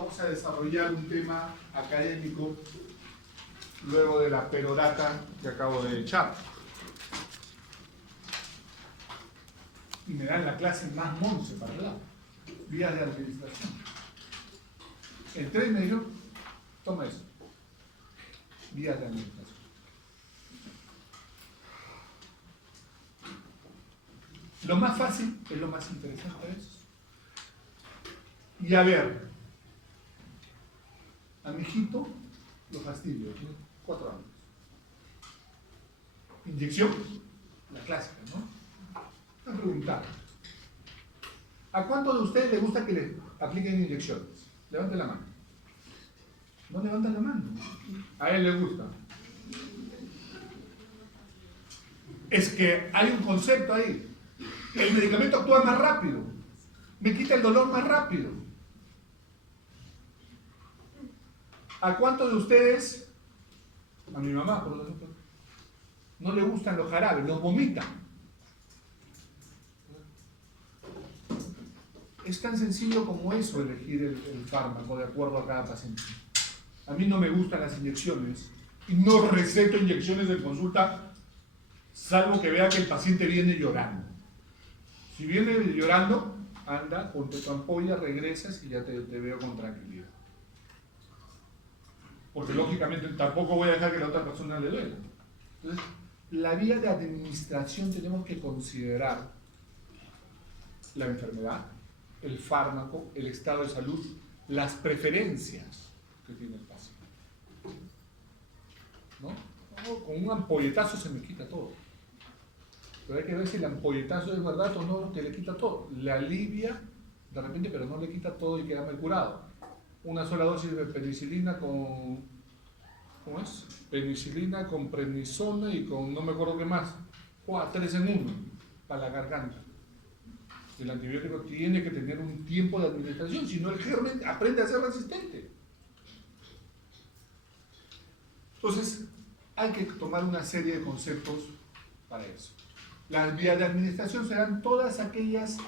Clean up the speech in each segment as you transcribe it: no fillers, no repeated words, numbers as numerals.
Vamos a desarrollar un tema académico luego de la perorata que acabo de echar. Y me dan la clase más monce para hablar. Vías de administración. Entré y me dijo, toma eso. Vías de administración. Lo más fácil es lo más interesante de eso. Y a ver, a mi hijito lo fastidio, tiene 4 años. Inyección, la clásica, ¿no? Voy a preguntar. ¿A cuántos de ustedes les gusta que les apliquen inyecciones? Levanten la mano. No levantan la mano. A él le gusta. Es que hay un concepto ahí. El medicamento actúa más rápido. Me quita el dolor más rápido. ¿A cuántos de ustedes, a mi mamá por ejemplo, no le gustan los jarabes, los vomita? Es tan sencillo como eso elegir el fármaco de acuerdo a cada paciente. A mí no me gustan las inyecciones y no receto inyecciones en consulta, salvo que vea que el paciente viene llorando. Si viene llorando, anda, ponte tu ampolla, regresas y ya te veo con tranquilidad. Porque lógicamente tampoco voy a dejar que la otra persona le duela. Entonces, la vía de administración tenemos que considerar la enfermedad, el fármaco, el estado de salud, las preferencias que tiene el paciente. ¿No? Con un ampolletazo se me quita todo. Pero hay que ver si el ampolletazo es verdad o no, que le quita todo. Le alivia de repente, pero no le quita todo y queda mal curado. Una sola dosis de penicilina con, ¿cómo es? Penicilina con prednisona y con no me acuerdo qué más. 3 en 1 para la garganta. El antibiótico tiene que tener un tiempo de administración, si no el germen aprende a ser resistente. Entonces, hay que tomar una serie de conceptos para eso. Las vías de administración serán todas aquellas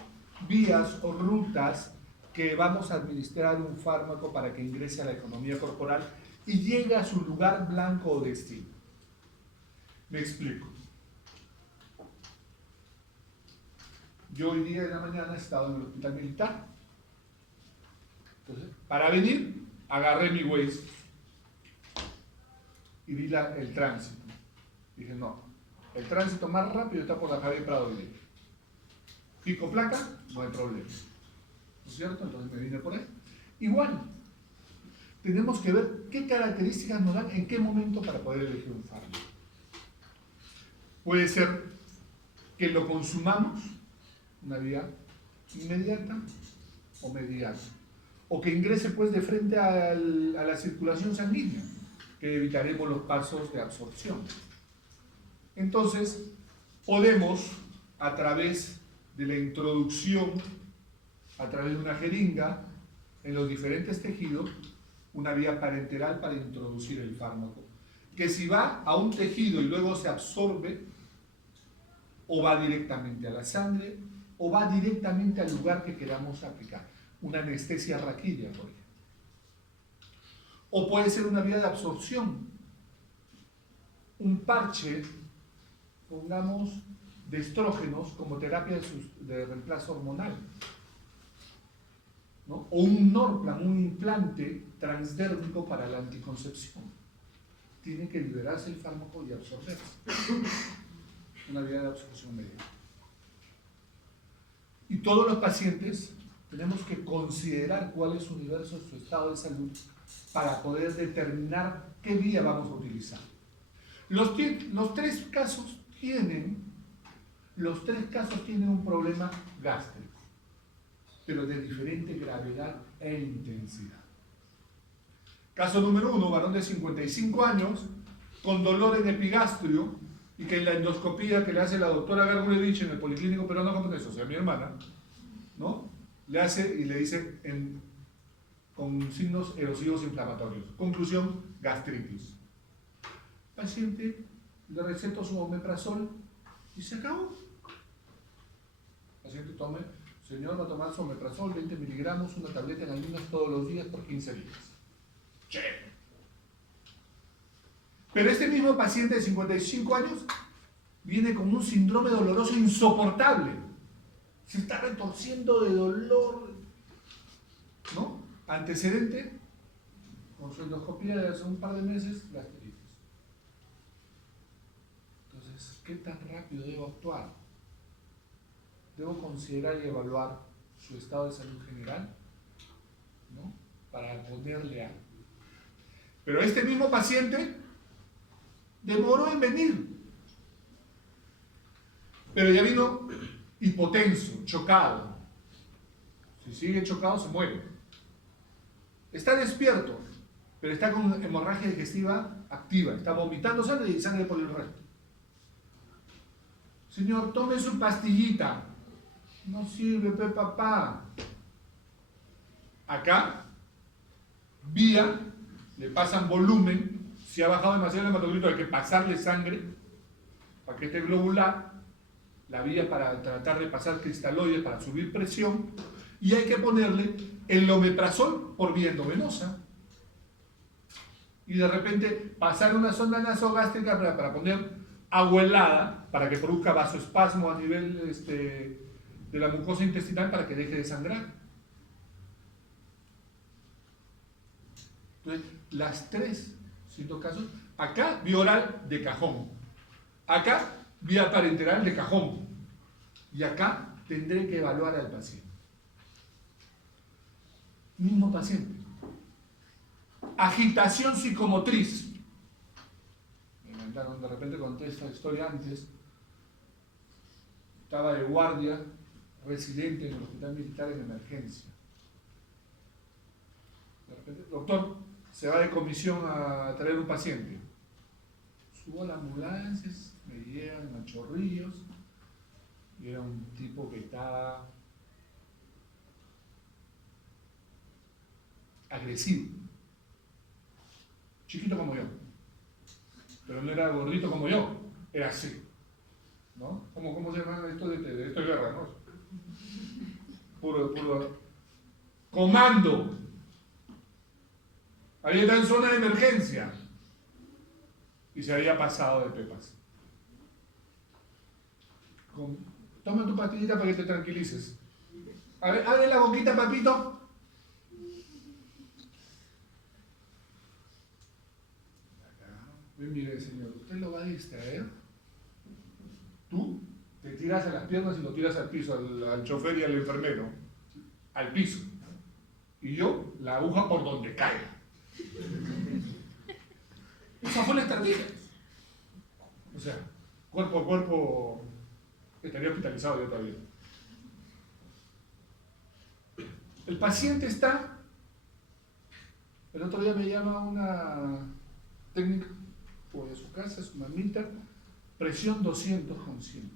vías o rutas que vamos a administrar un fármaco para que ingrese a la economía corporal y llegue a su lugar blanco o destino. Me explico. Yo hoy día de la mañana he estado en el hospital militar. Entonces, para venir, agarré mi Waze y vi el tránsito. Dije, no, el tránsito más rápido está por la Javier Prado Villela. Pico placa, no hay problema. ¿No es cierto? Entonces me vine por ahí. Igual, tenemos que ver qué características nos dan en qué momento para poder elegir un fármaco. Puede ser que lo consumamos, una vía inmediata o mediana, o que ingrese pues de frente a la circulación sanguínea, que evitaremos los pasos de absorción. Entonces, podemos, a través de la introducción, a través de una jeringa, en los diferentes tejidos, una vía parenteral para introducir el fármaco, que si va a un tejido y luego se absorbe, o va directamente a la sangre, o va directamente al lugar que queramos aplicar. Una anestesia raquídea, por ejemplo. O puede ser una vía de absorción. Un parche, pongamos, de estrógenos como terapia de reemplazo hormonal. ¿No? O un Norplan, un implante transdérmico para la anticoncepción. Tiene que liberarse el fármaco y absorberse. Una vía de absorción media. Y todos los pacientes tenemos que considerar cuál es su universo, su estado de salud, para poder determinar qué vía vamos a utilizar. Los 3 casos tienen un problema gástrico, pero de diferente gravedad e intensidad. Caso número 1, varón de 55 años, con dolor en epigastrio, y que en la endoscopía que le hace la doctora Gargulevich en el Policlínico Peruano Complutense, o sea, mi hermana, ¿no? Le hace y le dice con signos erosivos inflamatorios. Conclusión, gastritis. Paciente, le receto su omeprazol y se acabó. Paciente tome Señor va a tomar omeprazol, 20 miligramos, una tableta en ayunas todos los días por 15 días. Chévere. Pero este mismo paciente de 55 años viene con un síndrome doloroso insoportable. Se está retorciendo de dolor, ¿no? Antecedente, con su endoscopía de hace un par de meses, gastritis. Entonces, ¿qué tan rápido debo actuar? ¿Debo considerar y evaluar su estado de salud general? ¿No? Para ponerle algo. Pero este mismo paciente demoró en venir. Pero ya vino hipotenso, chocado. Si sigue chocado, se muere. Está despierto, pero está con hemorragia digestiva activa. Está vomitando sangre y sangre por el recto. Señor, tome su pastillita. No sirve, papá. Acá, vía, le pasan volumen. Si ha bajado demasiado el hematocrito, hay que pasarle sangre, paquete globular, la vía para tratar de pasar cristaloides para subir presión, y hay que ponerle el omeprazol por vía endovenosa. Y de repente pasar una sonda nasogástrica para poner agua helada, para que produzca vasoespasmo a nivel de la mucosa intestinal para que deje de sangrar. Entonces, las tres, ciertos casos, acá vía oral de cajón, acá vía parenteral de cajón, y acá tendré que evaluar al paciente. Mismo paciente. Agitación psicomotriz. Me mandaron, de repente conté esta historia antes. Estaba de guardia, residente en el hospital militar en emergencia. De repente, doctor, se va de comisión a traer un paciente. Subo a la ambulancia, me llegan a Chorrillos, y era un tipo que estaba agresivo, chiquito como yo, pero no era gordito como yo, era así, ¿no? ¿Cómo se llama esto de esto de guerra, no? Puro comando. Ahí está en zona de emergencia y se había pasado de pepas. Toma tu pastillita para que te tranquilices. A ver, abre la boquita, papito. Mire, señor, usted lo va a distraer. Tú te tiras a las piernas y lo tiras al piso, al chofer y al enfermero. Al piso. Y yo, la aguja por donde caiga. Esa fue la estrategia. O sea, cuerpo a cuerpo estaría hospitalizado yo todavía. El paciente está. El otro día me llama una técnica de su casa, su mamita, presión 200 con 100.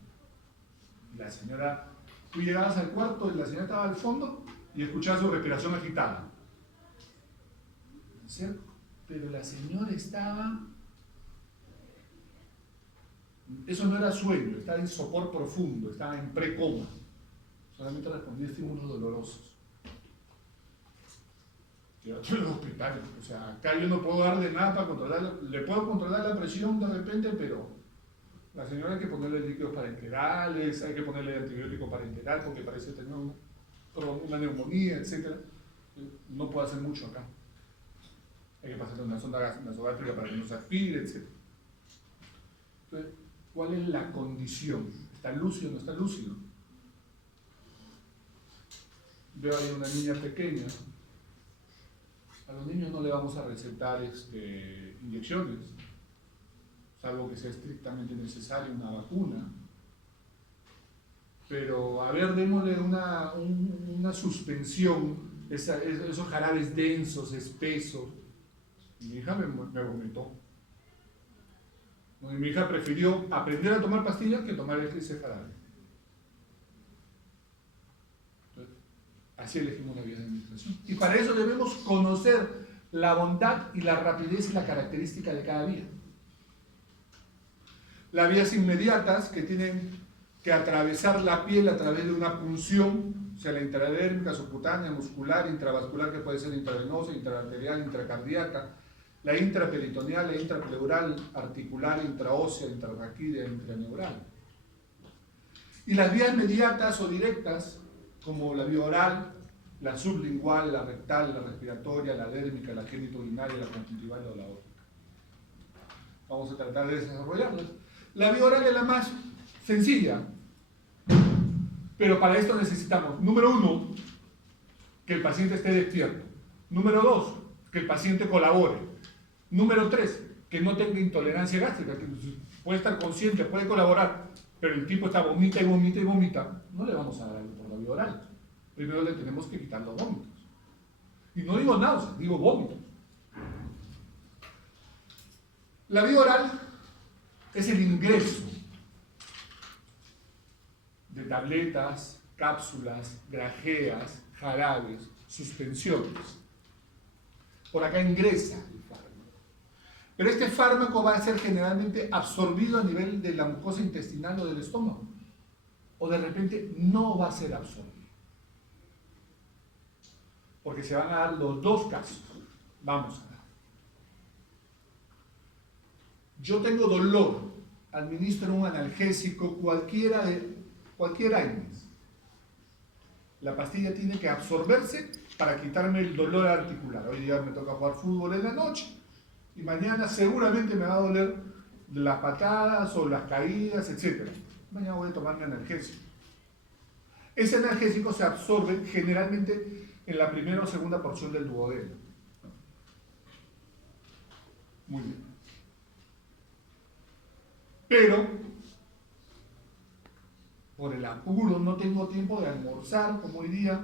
Y la señora, tú llegabas al cuarto y la señora estaba al fondo y escuchabas su respiración agitada. ¿Cierto? Pero la señora estaba, eso no era sueño, estaba en sopor profundo, estaba en precoma. Solamente respondía a estímulos dolorosos. Yo estoy en el hospital, o sea, acá yo no puedo darle nada para controlar, le puedo controlar la presión de repente, pero la señora hay que ponerle líquidos parenterales, hay que ponerle antibiótico parenteral porque parece tener una neumonía, etc. No puedo hacer mucho acá. Hay que pasarle una sonda nasogástrica para que no se aspire, etc. Entonces, ¿cuál es la condición? ¿Está lúcido o no está lúcido? Veo ahí una niña pequeña. A los niños no le vamos a recetar inyecciones, salvo que sea estrictamente necesaria una vacuna. Pero, a ver, démosle una suspensión, esos jarabes densos, espesos. Y mi hija me vomitó. Mi hija prefirió aprender a tomar pastillas que tomar ese jarabe. Así elegimos la vía de administración. Y para eso debemos conocer la bondad y la rapidez y la característica de cada vía. Las vías inmediatas que tienen que atravesar la piel a través de una punción o sea, la intradérmica, subcutánea, muscular, intravascular, que puede ser intravenosa, intraarterial, intracardíaca, la intraperitoneal, la intrapleural, articular, intraósea, intrarraquídea, intraneural. Y las vías mediatas o directas, como la vía oral, la sublingual, la rectal, la respiratoria, la dérmica, la genitourinaria, la conjuntival o la óptica. Vamos a tratar de desarrollarlas. La vía oral es la más sencilla, pero para esto necesitamos, número 1, que el paciente esté despierto. Número 2, que el paciente colabore. Número 3, que no tenga intolerancia gástrica, que puede estar consciente, puede colaborar, pero el tipo está vomita y vomita y vomita. No le vamos a dar algo por la vía oral. Primero le tenemos que quitar los vómitos. Y no digo náuseas, digo vómitos. La vía oral es el ingreso de tabletas, cápsulas, grajeas, jarabes, suspensiones. Por acá ingresa el fármaco. Pero este fármaco va a ser generalmente absorbido a nivel de la mucosa intestinal o del estómago. O de repente no va a ser absorbido. Porque se van a dar los dos casos. Vamos a ver. Yo tengo dolor, administro un analgésico cualquier AINES. La pastilla tiene que absorberse para quitarme el dolor articular. Hoy día me toca jugar fútbol en la noche y mañana seguramente me va a doler las patadas o las caídas, etc. Mañana voy a tomar mi analgésico. Ese analgésico se absorbe generalmente en la primera o segunda porción del duodeno. Muy bien. Pero, por el apuro, no tengo tiempo de almorzar, como hoy día,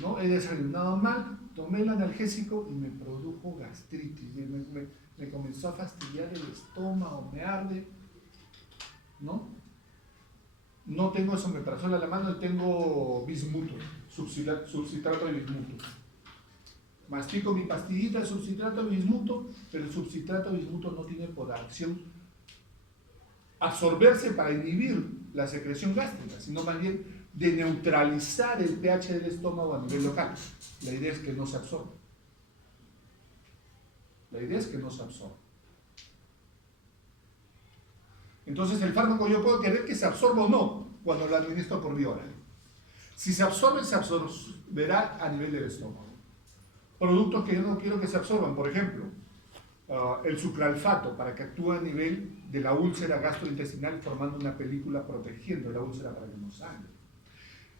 ¿no? He desayunado mal, tomé el analgésico y me produjo gastritis. Me comenzó a fastidiar el estómago, me arde, ¿no? No tengo esomeprazol a la mano, tengo bismuto, subcitrato de bismuto. Mastico mi pastillita de subcitrato de bismuto, pero el subcitrato de bismuto no tiene por acción absorberse para inhibir la secreción gástrica, sino más bien de neutralizar el pH del estómago a nivel local. La idea es que no se absorba. La idea es que no se absorba. Entonces el fármaco yo puedo querer que se absorba o no cuando lo administro por vía oral. Si se absorberá a nivel del estómago. Productos que yo no quiero que se absorban, por ejemplo, el sucralfato para que actúe a nivel de la úlcera gastrointestinal formando una película protegiendo la úlcera para que no sangre.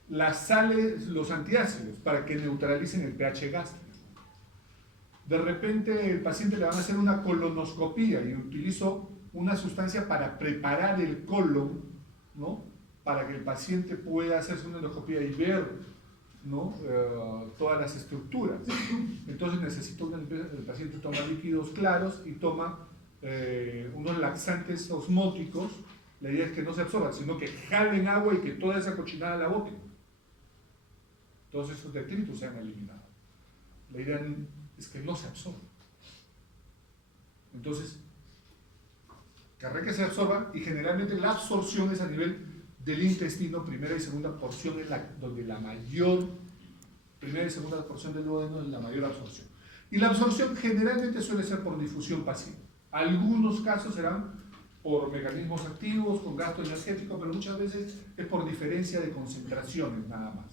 Las sales, los antiácidos para que neutralicen el pH gástrico. De repente el paciente le van a hacer una colonoscopía y utilizo una sustancia para preparar el colon, ¿no? Para que el paciente pueda hacerse una endoscopía y ver, ¿no? Todas las estructuras. Entonces necesito el paciente toma líquidos claros y toma unos laxantes osmóticos. La idea es que no se absorban, sino que jalen agua y que toda esa cochinada la boten. Todos esos detritos sean eliminados. La idea es que no se absorban. Entonces, querré que se absorban y generalmente la absorción es a nivel del intestino, primera y segunda porción, es donde la mayor, primera y segunda porción del duodeno es la mayor absorción. Y la absorción generalmente suele ser por difusión pasiva. Algunos casos serán por mecanismos activos, con gasto energético, pero muchas veces es por diferencia de concentraciones nada más.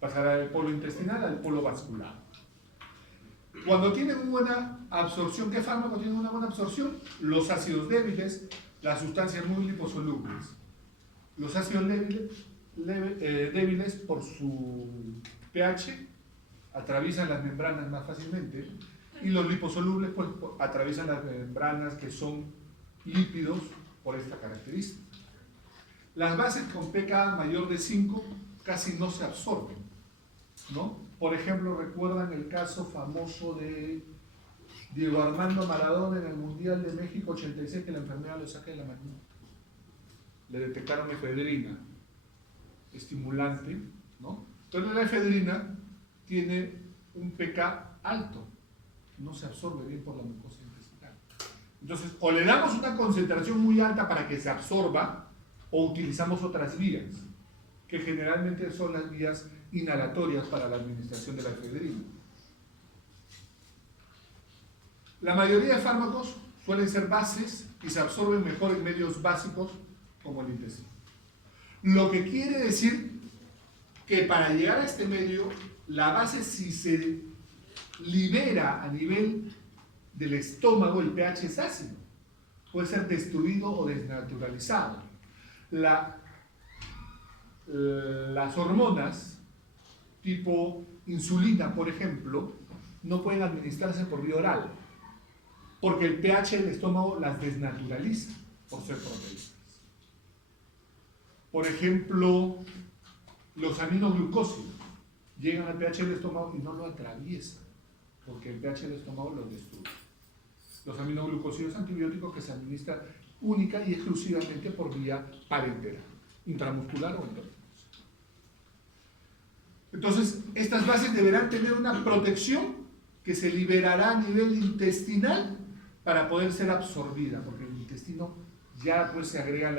Pasará del polo intestinal al polo vascular. Cuando tienen una buena absorción, ¿qué fármaco tiene una buena absorción? Los ácidos débiles, las sustancias muy liposolubles. Los ácidos débiles por su pH atraviesan las membranas más fácilmente y los liposolubles pues, atraviesan las membranas que son lípidos por esta característica. Las bases con pK mayor de 5 casi no se absorben, ¿no? Por ejemplo, ¿recuerdan el caso famoso de Diego Armando Maradona en el Mundial de México 86 que la enfermedad lo saca de la mano? Le detectaron efedrina, estimulante, ¿no? Entonces la efedrina tiene un pK alto, no se absorbe bien por la mucosa intestinal. Entonces, o le damos una concentración muy alta para que se absorba, o utilizamos otras vías. que generalmente son las vías inhalatorias para la administración de la efedrina. La mayoría de fármacos suelen ser bases y se absorben mejor en medios básicos como el intestino. Lo que quiere decir que para llegar a este medio, la base, si se libera a nivel del estómago, el pH es ácido, puede ser destruido o desnaturalizado. Las hormonas tipo insulina, por ejemplo, no pueden administrarse por vía oral, porque el pH del estómago las desnaturaliza por ser proteínas. Por ejemplo, los aminoglucósidos llegan al pH del estómago y no lo atraviesan, porque el pH del estómago los destruye. Los aminoglucósidos antibióticos que se administran única y exclusivamente por vía parenteral, intramuscular o endógena. Entonces, estas bases deberán tener una protección que se liberará a nivel intestinal para poder ser absorbida, porque el intestino ya pues se agregan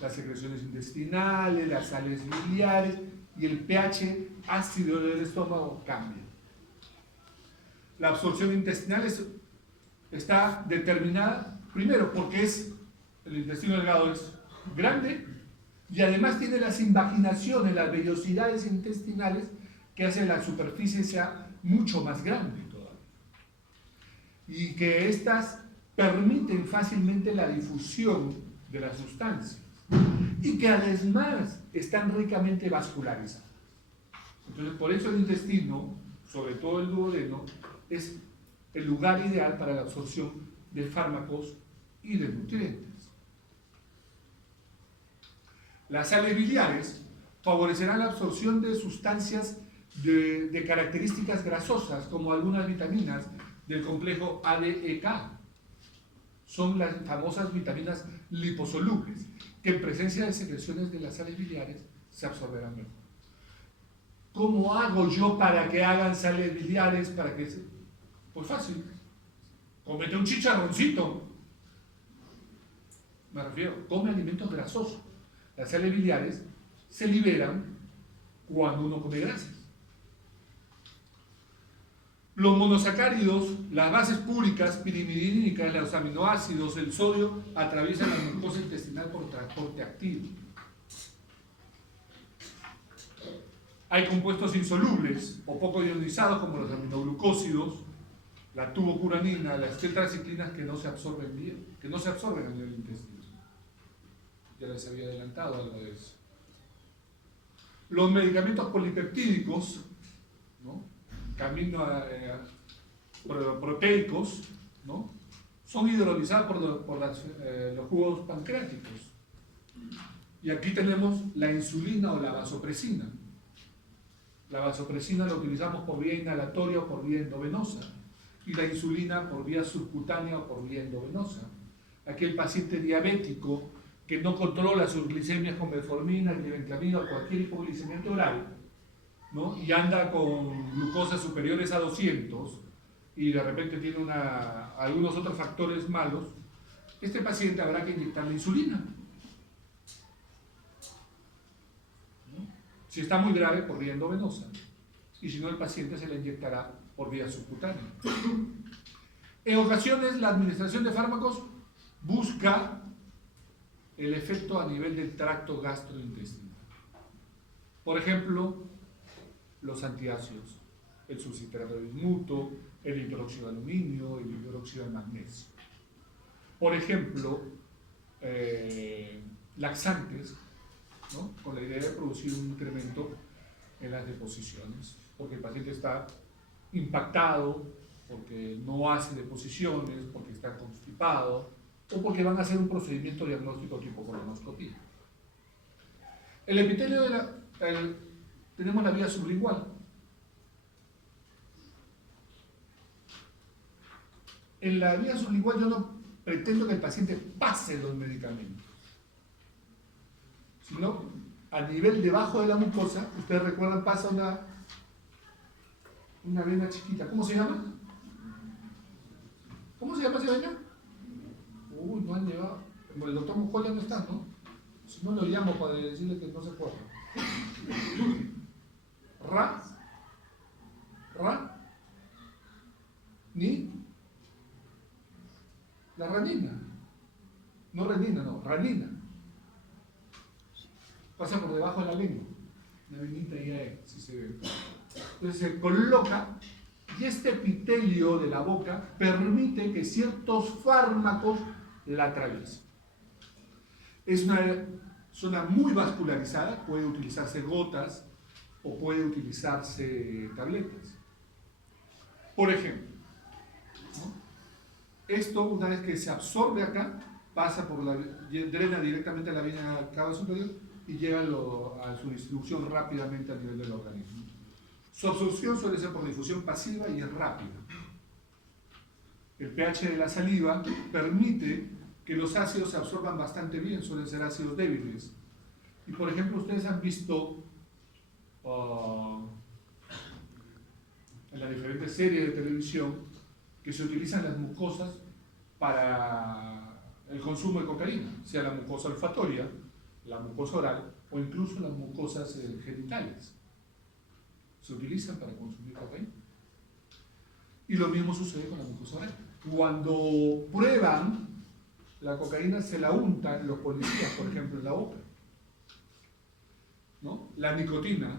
las secreciones intestinales, las sales biliares y el pH ácido del estómago cambia. La absorción intestinal está determinada, primero, porque el intestino delgado es grande y además tiene las invaginaciones, las vellosidades intestinales que hacen la superficie sea mucho más grande todavía. Y que estas permiten fácilmente la difusión de las sustancias y que además están ricamente vascularizadas. Entonces, por eso el intestino, sobre todo el duodeno, es el lugar ideal para la absorción de fármacos y de nutrientes. Las sales biliares favorecerán la absorción de sustancias de características grasosas, como algunas vitaminas del complejo ADEK. Son las famosas vitaminas liposolubles, que en presencia de secreciones de las sales biliares se absorberán mejor. ¿Cómo hago yo para que hagan sales biliares? Pues fácil, cómete un chicharroncito. Me refiero, come alimentos grasosos. Las sales biliares se liberan cuando uno come grasas. Los monosacáridos, las bases púricas, pirimidínicas, los aminoácidos, el sodio, atraviesan la mucosa intestinal por transporte activo. Hay compuestos insolubles o poco ionizados como los aminoglucósidos, la tubocuranina, las tetraciclinas que no se absorben bien, que no se absorben en el intestino. Ya les había adelantado algo de eso. Los medicamentos polipeptídicos, ¿no? Proteicos, ¿no? Son hidrolizados por los jugos pancreáticos. Y aquí tenemos la insulina o la vasopresina. La vasopresina la utilizamos por vía inhalatoria o por vía endovenosa, y la insulina por vía subcutánea o por vía endovenosa. Aquel paciente diabético que no controla sus glicemias con metformina, glibenclamida o cualquier hipoglicemiante oral, ¿no? Y anda con glucosas superiores a 200 y de repente tiene algunos otros factores malos, este paciente habrá que inyectarle insulina, ¿no? Si está muy grave, por vía endovenosa, y si no, el paciente se le inyectará por vía subcutánea. En ocasiones, la administración de fármacos busca el efecto a nivel del tracto gastrointestinal. Por ejemplo, los antiácidos, el subcitrato de bismuto, el hidróxido de aluminio, el hidróxido de magnesio. Por ejemplo, laxantes, ¿no? Con la idea de producir un incremento en las deposiciones, porque el paciente está impactado, porque no hace deposiciones, porque está constipado, o porque van a hacer un procedimiento diagnóstico tipo colonoscopía. El epitelio tenemos la vía sublingual. En la vía sublingual yo no pretendo que el paciente pase los medicamentos, sino a nivel debajo de la mucosa. Ustedes recuerdan, pasa una vena chiquita. ¿Cómo se llama? ¿Cómo se llama esa vena? Uy, no han llevado. El doctor Mujoya no está, ¿no? Si no, lo llamo para decirle que no se acuerda. La ranina. No renina, no, ranina. Pasa por debajo de la lengua. Una venita ahí, si se ve. Entonces se coloca y este epitelio de la boca permite que ciertos fármacos la atraviesen. Es una zona muy vascularizada, puede utilizarse gotas o puede utilizarse tabletas. Por ejemplo, ¿no? Esto, una vez que se absorbe acá, pasa por drena directamente a la vena cava superior y llega a su distribución rápidamente a nivel del organismo. Su absorción suele ser por difusión pasiva y es rápida. El pH de la saliva permite que los ácidos se absorban bastante bien, suelen ser ácidos débiles. Y por ejemplo, ustedes han visto en las diferentes series de televisión que se utilizan las mucosas para el consumo de cocaína, sea la mucosa olfatoria, la mucosa oral o incluso las mucosas genitales. Se utilizan para consumir cocaína. Y lo mismo sucede con la mucosa oral. Cuando prueban la cocaína se la untan los policías, por ejemplo, en la boca, ¿no? La nicotina,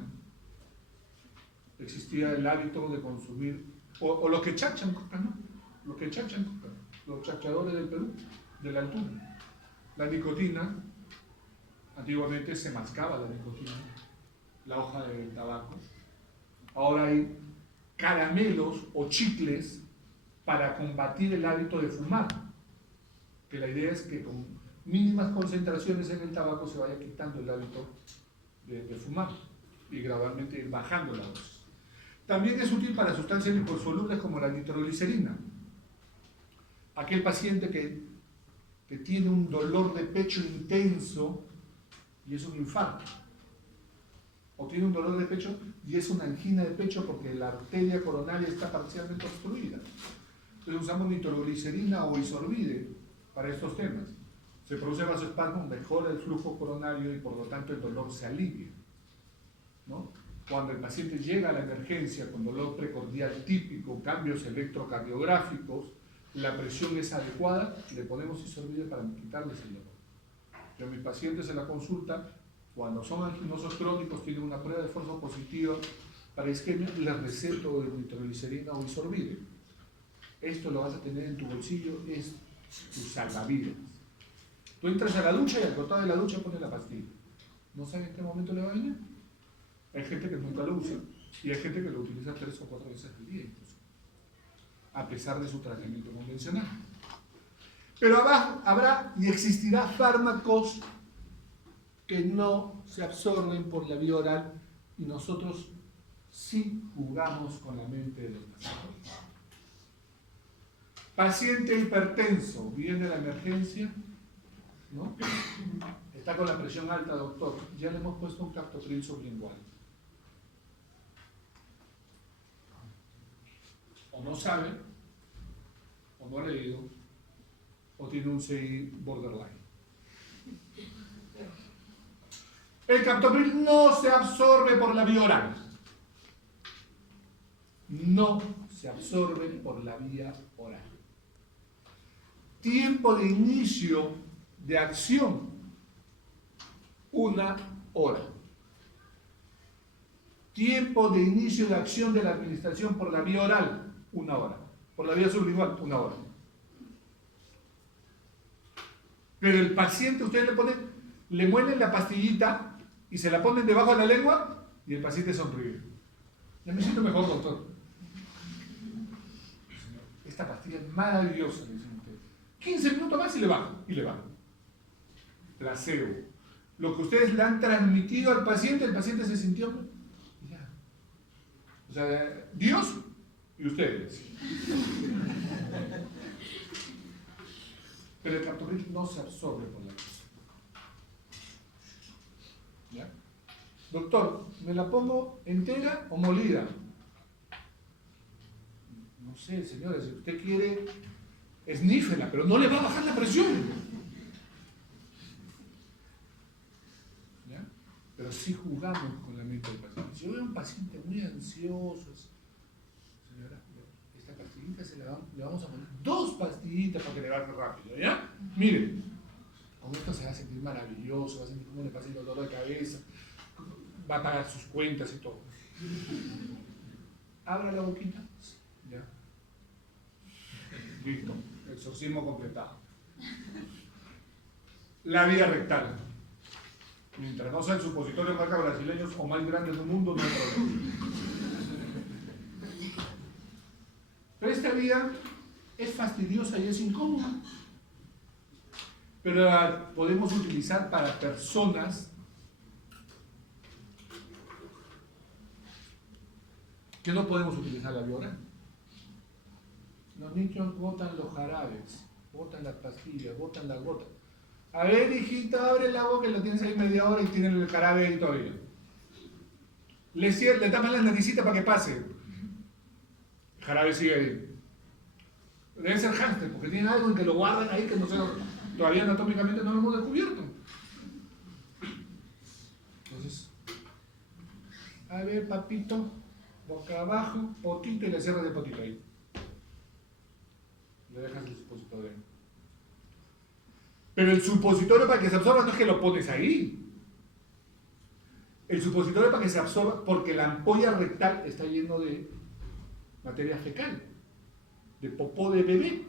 existía el hábito de consumir, o los que chachan coca, ¿no? Los que chachan coca, los chachadores del Perú, de la altura. La nicotina, antiguamente se mascaba la nicotina, la hoja del tabaco. Ahora hay caramelos o chicles para combatir el hábito de fumar, que la idea es que con mínimas concentraciones en el tabaco se vaya quitando el hábito de fumar y gradualmente ir bajando la dosis. También es útil para sustancias liposolubles como la nitroglicerina. Aquel paciente que tiene un dolor de pecho intenso y es un infarto, o tiene un dolor de pecho y es una angina de pecho porque la arteria coronaria está parcialmente obstruida. Entonces usamos nitroglicerina o isorbide para estos temas. Se produce vasoespasmo, mejora el flujo coronario y por lo tanto el dolor se alivia, ¿no? Cuando el paciente llega a la emergencia con dolor precordial típico, cambios electrocardiográficos, la presión es adecuada, le ponemos isorbide para quitarles el dolor. Yo a mis pacientes en la consulta, cuando son anginosos crónicos, tienen una prueba de esfuerzo positiva para isquemia, les receto nitroglicerina o isorbide. Esto lo vas a tener en tu bolsillo, es tu salvavidas. Tú entras a la ducha y al costado de la ducha pones la pastilla. ¿No sabes en qué momento le va a venir? Hay gente que nunca lo usa y hay gente que lo utiliza 3 o 4 veces al día incluso, a pesar de su tratamiento convencional. Pero habrá y existirá fármacos que no se absorben por la vía oral y nosotros sí jugamos con la mente del paciente. Paciente hipertenso, viene a la emergencia, ¿no? Está con la presión alta, doctor, ya le hemos puesto un captopril sublingual. O no sabe, o no ha leído, o tiene un CI borderline. El captopril no se absorbe por la vía oral. No se absorbe por la vía oral. Tiempo de inicio de acción, 1 hora. Tiempo de inicio de acción de la administración por la vía oral, 1 hora. Por la vía sublingual, 1 hora. Pero el paciente, ustedes le muelen la pastillita y se la ponen debajo de la lengua y el paciente sonríe. Ya me siento mejor, doctor. Esta pastilla es maravillosa, le dicen ustedes. 15 minutos más y le baja. Placebo. Lo que ustedes le han transmitido al paciente, el paciente se sintió. Ya. O sea, Dios y ustedes. Pero el captopril no se absorbe por la cosa. ¿Ya? Doctor, ¿me la pongo entera o molida? No sé, señora, si usted quiere, esnífela, pero no le va a bajar la presión. ¿Ya? Pero sí jugamos con la mente del paciente. Si yo veo a un paciente muy ansioso, señora, esta pastillita le vamos a poner 2 pastillitas para que le baje rápido, ¿ya? Miren, con esto se va a sentir maravilloso, va a sentir cómo le pasa el dolor de cabeza, va a pagar sus cuentas y todo. Abra la boquita, ya. Listo, exorcismo completado. La vía rectal. Mientras no sea el supositorio de marca brasileños o más grandes del mundo, no hay problema. Pero esta vía es fastidiosa y es incómoda. Pero la podemos utilizar para personas que no podemos utilizar la vía oral. Los niños botan los jarabes, botan las pastillas, botan las gotas. A ver, hijita, abre la boca y lo tienes ahí media hora y tienen el jarabe ahí todavía. Le tapan la naricita para que pase. El jarabe sigue ahí. Debe ser hámster, porque tienen algo en que lo guardan ahí que no sé, todavía anatómicamente no lo hemos descubierto. Entonces, a ver, papito, boca abajo, potito y le cierras de potito ahí. Le dejas el supositorio. Pero el supositorio para que se absorba no es que lo pones ahí. El supositorio para que se absorba, porque la ampolla rectal está lleno de materia fecal, de popó de bebé.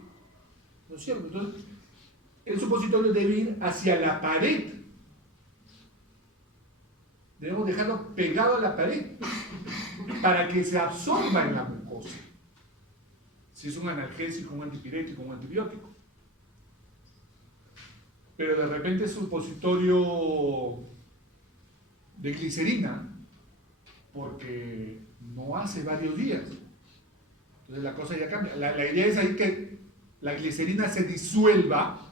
¿No es cierto? Entonces, el supositorio debe ir hacia la pared. Debemos dejarlo pegado a la pared para que se absorba en la mucosa. Si es un analgésico, un antipirético, un antibiótico. Pero de repente es supositorio de glicerina, porque no hace varios días. Entonces la cosa ya cambia. La idea es ahí que la glicerina se disuelva,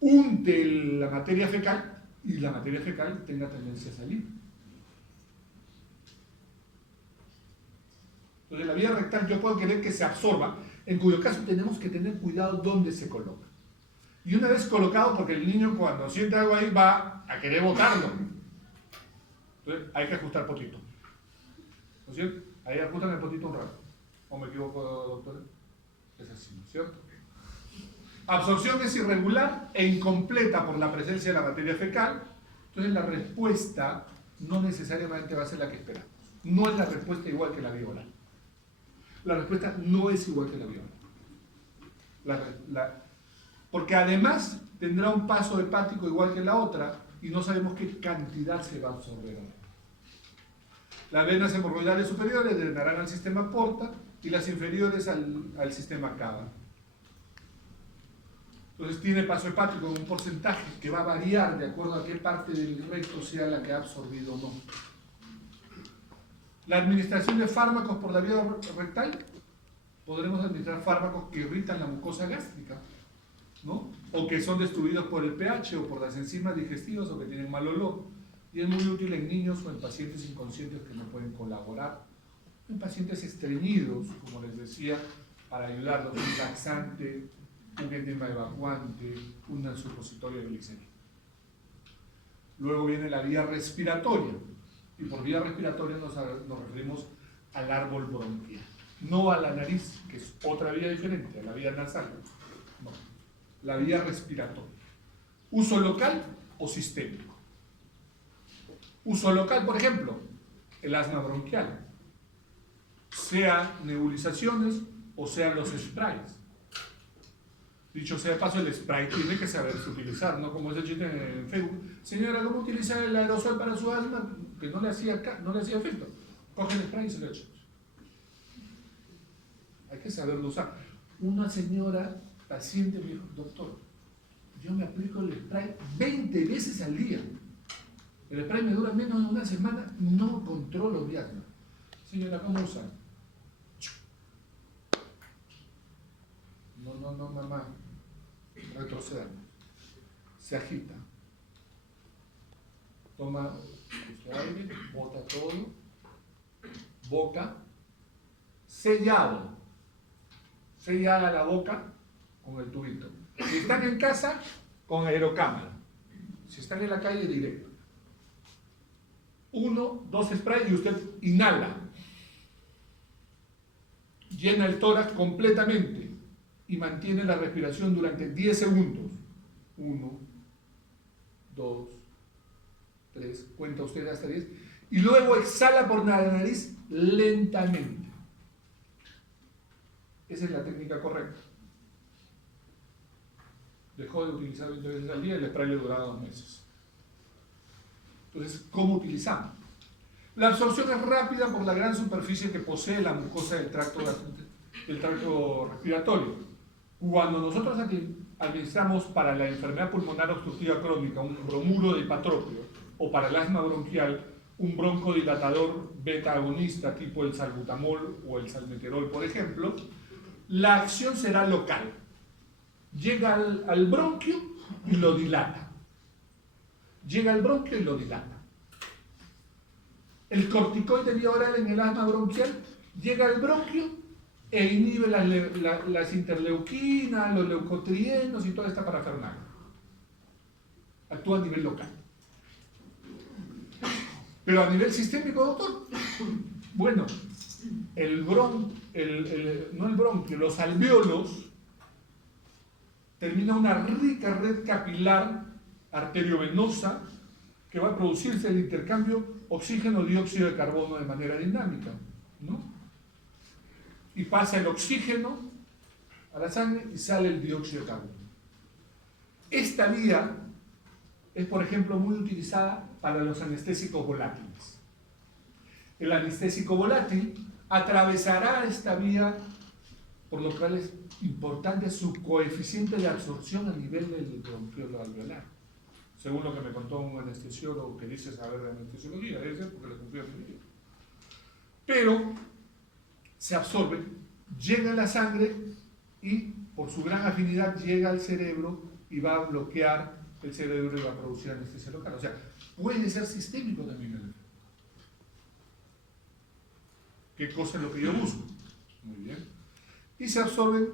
unte la materia fecal y la materia fecal tenga tendencia a salir. Entonces la vía rectal yo puedo querer que se absorba, en cuyo caso tenemos que tener cuidado dónde se coloca. Y una vez colocado, porque el niño cuando siente algo ahí va a querer botarlo. Entonces hay que ajustar potito. ¿No es cierto? Ahí ajustan el potito un rato. ¿O me equivoco, doctor? Es así, ¿no es cierto? Absorción es irregular e incompleta por la presencia de la materia fecal. Entonces la respuesta no necesariamente va a ser la que esperamos. No es la respuesta igual que la vía oral. La respuesta no es igual que la vía oral. Porque además tendrá un paso hepático igual que la otra y no sabemos qué cantidad se va a absorber. Las venas hemorroidales superiores drenarán al sistema porta y las inferiores al sistema cava. Entonces tiene paso hepático en un porcentaje que va a variar de acuerdo a qué parte del recto sea la que ha absorbido o no. La administración de fármacos por la vía rectal, podremos administrar fármacos que irritan la mucosa gástrica, ¿no? O que son destruidos por el pH o por las enzimas digestivas o que tienen mal olor. Y es muy útil en niños o en pacientes inconscientes que no pueden colaborar, en pacientes estreñidos, como les decía, para ayudarlos, un laxante, un enema evacuante, un supositorio de glicerina. Luego viene la vía respiratoria, y por vía respiratoria nos referimos al árbol bronquial, no a la nariz, que es otra vía diferente, a la vía nasal. No, la vía respiratoria. Uso local o sistémico. Uso local, por ejemplo, el asma bronquial, sea nebulizaciones o sean los sprays. Dicho sea de paso, el spray tiene que saberse utilizar, no como ese chiste en Facebook. Señora, ¿cómo utilizar el aerosol para su asma? Que no le hacía efecto. Coge el spray y se lo echa. Hay que saberlo usar. Una señora paciente me dijo, doctor, yo me aplico el spray 20 veces al día. El spray me dura menos de una semana, no controlo mi asma. Señora, ¿cómo usa? No, mamá. Retroceder. Se agita. Toma este aire, bota todo. Boca. Sellado. Sellada la boca con el tubito. Si están en casa, con aerocámara. Si están en la calle, directo. 1, 2 sprays y usted inhala. Llena el tórax completamente y mantiene la respiración durante 10 segundos. 1, 2, 3, cuenta usted hasta 10. Y luego exhala por la nariz lentamente. Esa es la técnica correcta. Dejó de utilizar 20 veces al día y el spray le duraba 2 meses. Entonces, ¿cómo utilizamos? La absorción es rápida por la gran superficie que posee la mucosa del tracto respiratorio. Cuando nosotros administramos para la enfermedad pulmonar obstructiva crónica un bromuro de hipatropio o para el asma bronquial un broncodilatador beta agonista tipo el salbutamol o el salmeterol, por ejemplo, la acción será local. Llega al bronquio y lo dilata. Llega al bronquio y lo dilata. El corticoide vía oral en el asma bronquial llega al bronquio e inhibe las interleuquinas, los leucotrienos y toda esta parafernalia. Actúa a nivel local. Pero a nivel sistémico, doctor, bueno, los alvéolos termina una rica red capilar arteriovenosa que va a producirse el intercambio oxígeno-dióxido de carbono de manera dinámica, ¿no? Y pasa el oxígeno a la sangre y sale el dióxido de carbono. Esta vía es, por ejemplo, muy utilizada para los anestésicos volátiles. El anestésico volátil atravesará esta vía, por lo cual es importante su coeficiente de absorción a nivel del bronquiolo alveolar. Según lo que me contó un anestesiólogo que dice saber de anestesiología, debe ser porque le cumplió el medio. Pero se absorbe, llega a la sangre y por su gran afinidad llega al cerebro y va a bloquear el cerebro y va a producir anestesia local. O sea, puede ser sistémico también. ¿Qué cosa es lo que yo busco? Muy bien. Y se absorben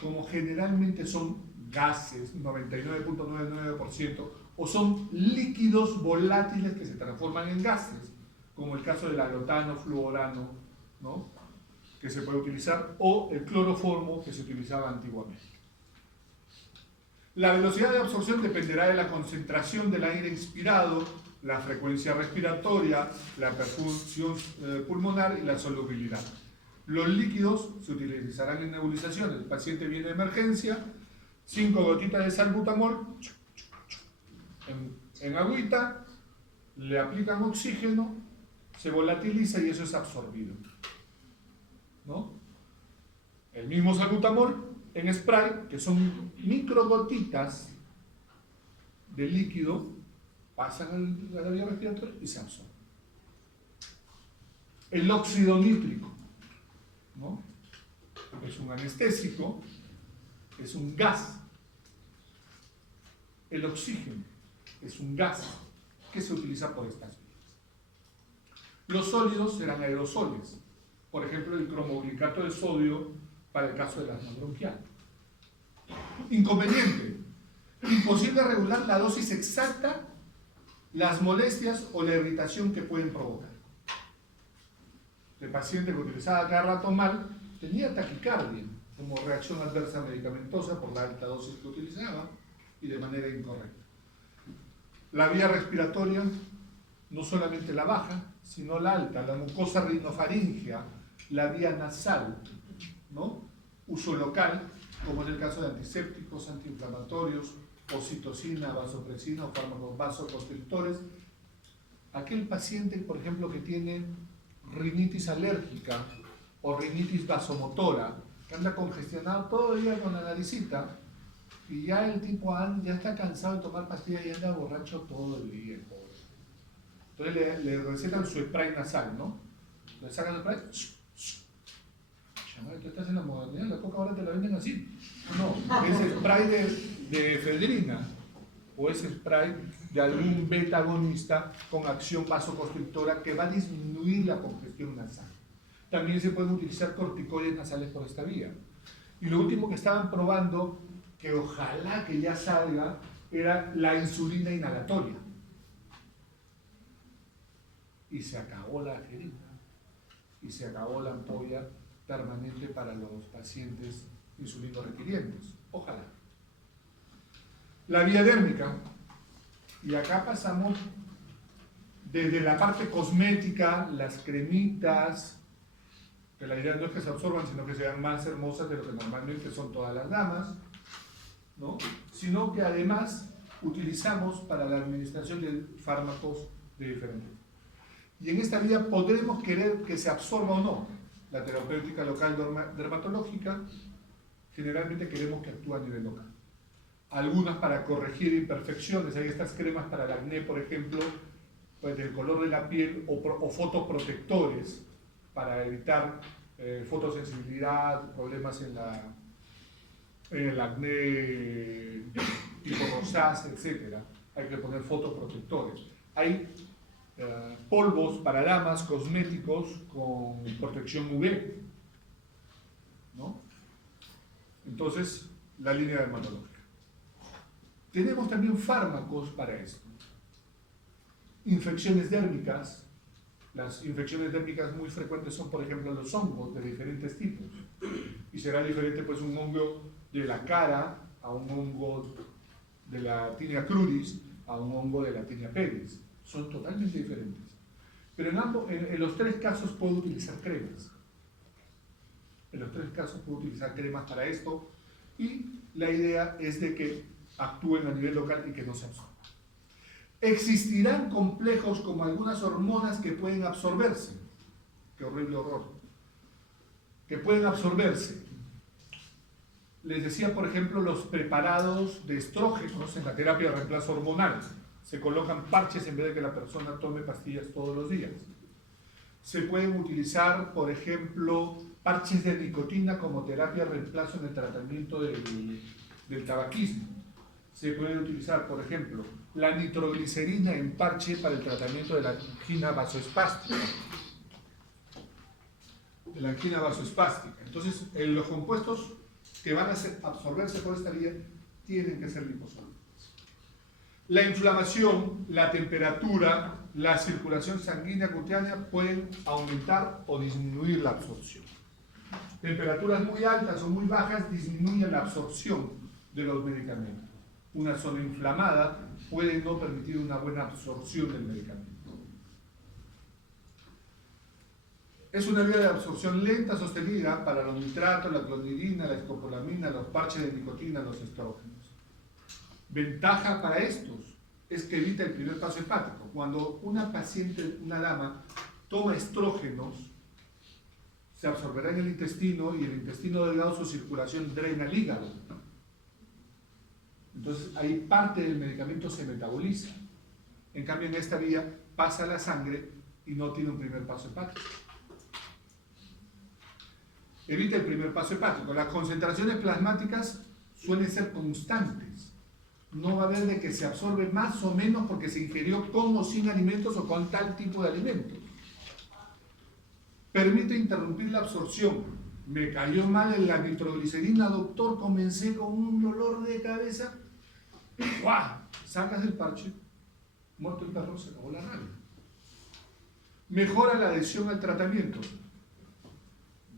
como generalmente son gases, 99.99%, o son líquidos volátiles que se transforman en gases, como el caso del halotano, fluorano, ¿no?, que se puede utilizar, o el cloroformo que se utilizaba antiguamente. La velocidad de absorción dependerá de la concentración del aire inspirado, la frecuencia respiratoria, la perfusión pulmonar y la solubilidad. Los líquidos se utilizarán en nebulizaciones. El paciente viene de emergencia, 5 gotitas de salbutamol, en agüita, le aplican oxígeno, se volatiliza y eso es absorbido, ¿no? El mismo salbutamol en spray, que son microgotitas de líquido, pasan a la vía respiratoria y se absorben. El óxido nítrico, ¿no?, es un anestésico, es un gas. El oxígeno es un gas que se utiliza por estas vías. Los sólidos serán aerosoles, por ejemplo el cromoglicato de sodio para el caso del asma bronquial. Inconveniente: imposible regular la dosis exacta, las molestias o la irritación que pueden provocar. El paciente que utilizaba cada rato mal tenía taquicardia como reacción adversa medicamentosa por la alta dosis que utilizaba y de manera incorrecta. La vía respiratoria, no solamente la baja, sino la alta, la mucosa rinofaringea, la vía nasal, ¿no?, uso local, como en el caso de antisépticos, antiinflamatorios, oxitocina, vasopresina o fármacos vasoconstrictores. Aquel paciente, por ejemplo, que tiene rinitis alérgica o rinitis vasomotora, que anda congestionado todo el día con la naricita, y ya el tipo ya está cansado de tomar pastillas y anda borracho todo el día, pobre. Entonces le recetan su spray nasal, ¿no? Le sacan el spray. Tú estás en la modernidad, la coca ahora te la venden así. No, es spray de efedrina o es spray de algún beta agonista con acción vasoconstrictora que va a disminuir la congestión nasal. También se pueden utilizar corticoides nasales por esta vía. Y lo último que estaban probando, que ojalá que ya salga, era la insulina inhalatoria. y se acabó la jeringa y se acabó la ampolla permanente para los pacientes insulino requirientes. Ojalá. La vía dérmica, y acá pasamos desde la parte cosmética, las cremitas, que la idea no es que se absorban, sino que sean más hermosas de lo que normalmente son todas las damas, ¿no? Sino que además utilizamos para la administración de fármacos de diferentes. Y en esta vía podremos querer que se absorba o no. La terapéutica local dermatológica, generalmente queremos que actúe a nivel local. Algunas para corregir imperfecciones, hay estas cremas para el acné, por ejemplo, pues del color de la piel, o fotoprotectores para evitar fotosensibilidad, problemas en el acné tipo rosácea, etc. Hay que poner fotoprotectores. Hay polvos para damas, cosméticos con protección UV, ¿no? Entonces, la línea dermatológica. Tenemos también fármacos para esto. Infecciones dérmicas. Las infecciones dérmicas muy frecuentes son, por ejemplo, los hongos de diferentes tipos. Y será diferente pues un hongo de la cara a un hongo de la Tinea cruris a un hongo de la Tinea pedis. Son totalmente diferentes. Pero en los tres casos puedo utilizar cremas. En los tres casos puedo utilizar cremas para esto. Y la idea es de que actúen a nivel local y que no se absorban. Existirán complejos como algunas hormonas que pueden absorberse. Qué horrible horror. Que pueden absorberse. Les decía, por ejemplo, los preparados de estrógenos en la terapia de reemplazo hormonal. Se colocan parches en vez de que la persona tome pastillas todos los días. Se pueden utilizar, por ejemplo, parches de nicotina como terapia de reemplazo en el tratamiento del tabaquismo. Se puede utilizar, por ejemplo, la nitroglicerina en parche para el tratamiento de la angina vasoespástica. Entonces, los compuestos que van a absorberse por esta vía tienen que ser liposolubles. La inflamación, la temperatura, la circulación sanguínea cutánea pueden aumentar o disminuir la absorción. Temperaturas muy altas o muy bajas disminuyen la absorción de los medicamentos. Una zona inflamada puede no permitir una buena absorción del medicamento. Es una vía de absorción lenta sostenida para los nitratos, la clonidina, la escopolamina, los parches de nicotina, los estrógenos. Ventaja para estos es que evita el primer paso hepático. Cuando una paciente, una dama, toma estrógenos, se absorberá en el intestino y el intestino delgado su circulación drena el hígado. Entonces ahí parte del medicamento se metaboliza. En cambio en esta vía pasa a la sangre y no tiene un primer paso hepático. Evita el primer paso hepático. Las concentraciones plasmáticas suelen ser constantes. No va a haber de que se absorbe más o menos porque se ingirió con o sin alimentos o con tal tipo de alimentos. Permite interrumpir la absorción. Me cayó mal en la nitroglicerina, doctor, comencé con un dolor de cabeza. ¡Guau! Sacas el parche, muerto el perro, se acabó la rabia. Mejora la adhesión al tratamiento.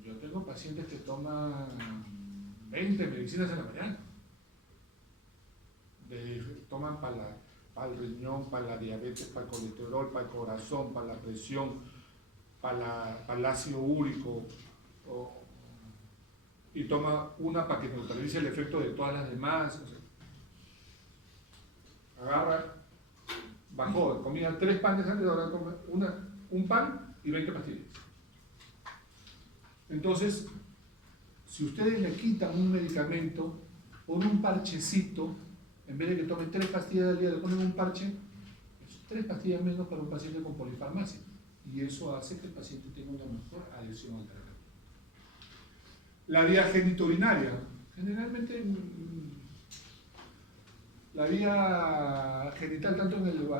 Yo tengo pacientes que toman 20 medicinas en la mañana. Toman para el riñón, para la diabetes, para el colesterol, para el corazón, para la presión, para el ácido úrico, y toma una para que neutralice el efecto de todas las demás. O sea, agarra, bajó, comía 3 panes antes, ahora come un pan y 20 pastillas. Entonces, si ustedes le quitan un medicamento por un parchecito, en vez de que tomen 3 pastillas al día, le ponen un parche, es 3 pastillas menos para un paciente con polifarmacia. Y eso hace que el paciente tenga una mejor adhesión al tratamiento. La vía genitourinaria. Generalmente la vía genital, tanto en el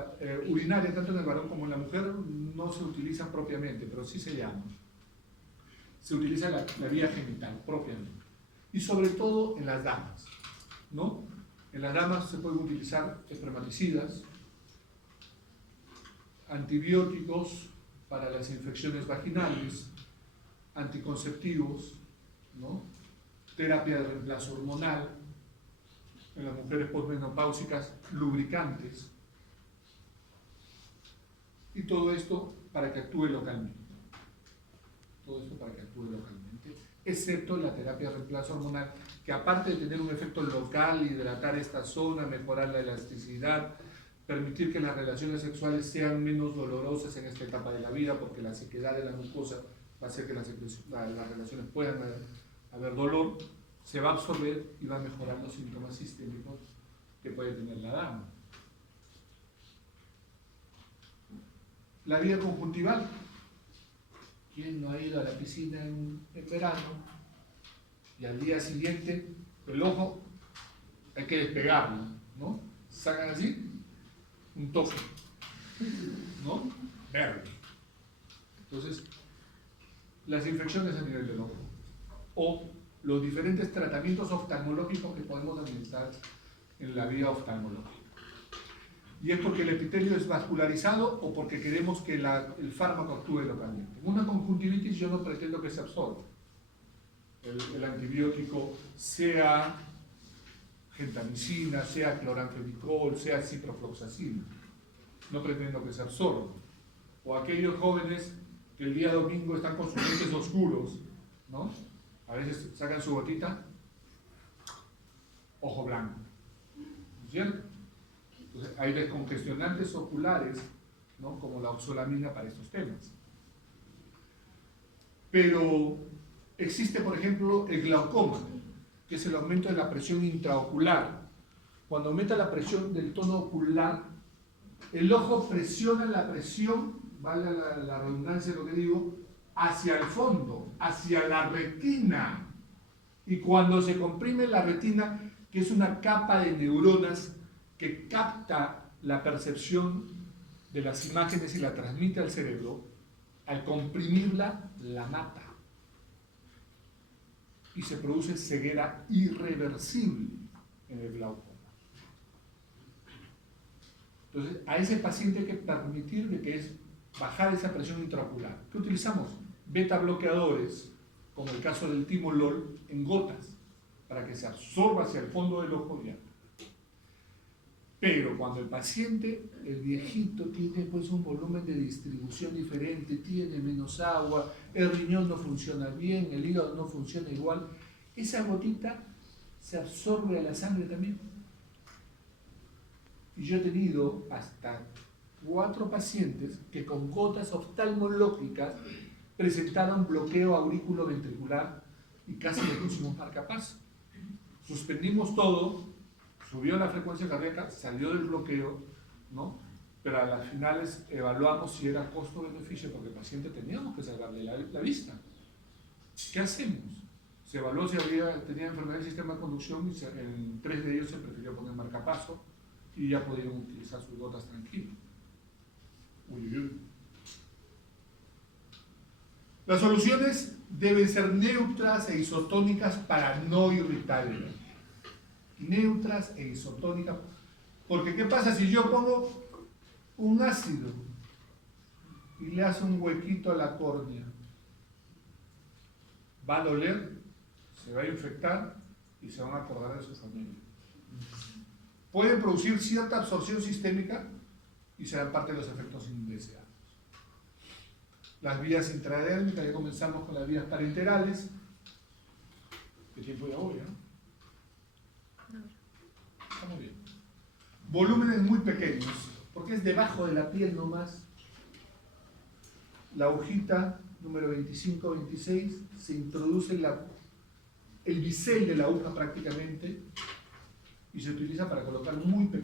urinaria, tanto en el varón como en la mujer, no se utiliza propiamente, pero sí se llama. Se utiliza la vía genital propiamente. Y sobre todo en las damas, ¿no? En las damas se pueden utilizar espermaticidas, antibióticos para las infecciones vaginales, anticonceptivos, ¿no? Terapia de reemplazo hormonal, en las mujeres posmenopáusicas, lubricantes, y todo esto para que actúe localmente. Todo esto para que actúe localmente, excepto la terapia de reemplazo hormonal, que aparte de tener un efecto local, hidratar esta zona, mejorar la elasticidad, permitir que las relaciones sexuales sean menos dolorosas en esta etapa de la vida, porque la sequedad de la mucosa va a hacer que las relaciones puedan haber dolor, se va a absorber y va a mejorar los síntomas sistémicos que puede tener la dama. La vía conjuntival. ¿Quién no ha ido a la piscina en verano? Y al día siguiente el ojo hay que despegarlo, ¿no? Sacan así un toque, ¿no? Verde. Entonces, las infecciones a nivel del ojo o los diferentes tratamientos oftalmológicos que podemos administrar en la vía oftalmológica. Y es porque el epitelio es vascularizado o porque queremos que el fármaco actúe localmente. En una conjuntivitis yo no pretendo que se absorba el antibiótico, sea gentamicina, sea cloranfenicol, sea ciprofloxacina. No pretendo que se absorba. O aquellos jóvenes que el día domingo están con sus lentes oscuros, ¿no? A veces sacan su gotita, ojo blanco, ¿no es cierto? Entonces, hay descongestionantes oculares, ¿no? Como la oxolamina para estos temas. Pero existe, por ejemplo, el glaucoma, que es el aumento de la presión intraocular. Cuando aumenta la presión del tono ocular, el ojo presiona la presión, vale la redundancia de lo que digo, hacia el fondo, hacia la retina. Y cuando se comprime la retina, que es una capa de neuronas que capta la percepción de las imágenes y la transmite al cerebro, al comprimirla, la mata. Y se produce ceguera irreversible en el glaucoma. Entonces, a ese paciente hay que permitirle que es bajar esa presión intraocular. ¿Qué utilizamos? Beta bloqueadores, como el caso del timolol, en gotas, para que se absorba hacia el fondo del ojo ya. Pero cuando el paciente, el viejito, tiene pues un volumen de distribución diferente, tiene menos agua, el riñón no funciona bien, el hígado no funciona igual, esa gotita se absorbe a la sangre también. Y yo he tenido hasta 4 pacientes que con gotas oftalmológicas presentaron bloqueo aurículo-ventricular y casi le pusimos marcapaso. Suspendimos todo, subió la frecuencia cardíaca, salió del bloqueo, ¿no? Pero a las finales evaluamos si era costo-beneficio porque el paciente teníamos que salvarle la vista. ¿Qué hacemos? Se evaluó si tenía enfermedad del sistema de conducción y en 3 de ellos se prefirió poner marcapaso y ya podían utilizar sus gotas tranquilos. Uy, uy, uy. Las soluciones deben ser neutras e isotónicas para no irritar el ojo. Neutras e isotónicas. Porque ¿qué pasa si yo pongo un ácido y le hace un huequito a la córnea? Va a doler, se va a infectar y se van a acordar de su familia. Pueden producir cierta absorción sistémica y serán parte de los efectos indeseados. Las vías intradérmicas, ya comenzamos con las vías parenterales. ¿Qué tiempo ya voy, no? Está muy bien. Volúmenes muy pequeños, porque es debajo de la piel nomás. La agujita número 25-26 se introduce el bisel de la aguja prácticamente y se utiliza para colocar muy pequeño.